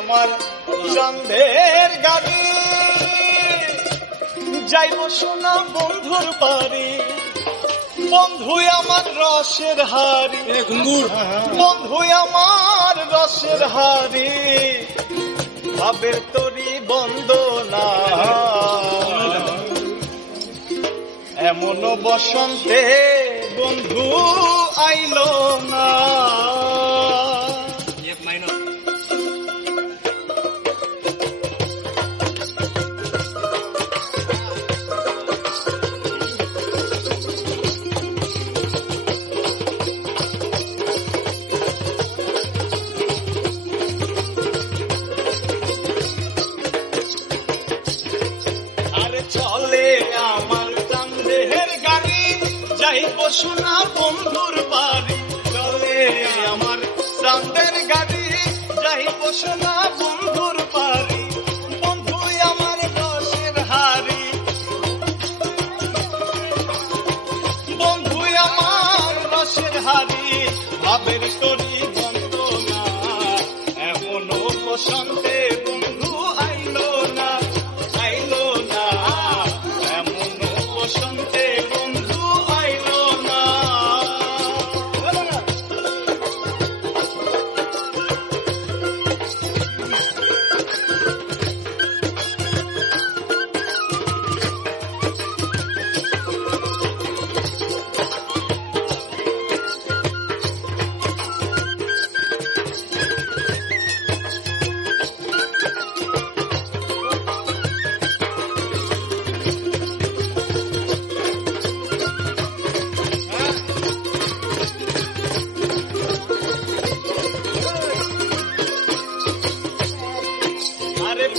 আমার চাঁদের গাড়ি, যাইব সোনা বন্ধুর বাড়ি। বন্ধু আমার রসের হাড়ি, বন্ধু আমার রসের হাড়ি, ভাবের তরি বন্দনা। এমন বসন্তে বন্ধু আইল না। চলে আমার চাঁদের গাড়ি, যাইব সোনা বন্ধুর বাড়ি। চলে আমার চাঁদের গাড়ি, যাইব সোনা বন্ধুর বাড়ি। বন্ধু আমার রসের হাড়ি, বন্ধু আমার রসের হাড়ি, ভাবের তরি বন্দনা। এমন বসন্তে বন্ধু আইল না, আইল না। এমন বসন্তে বন্ধু আইল না।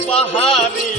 পাহাড়ি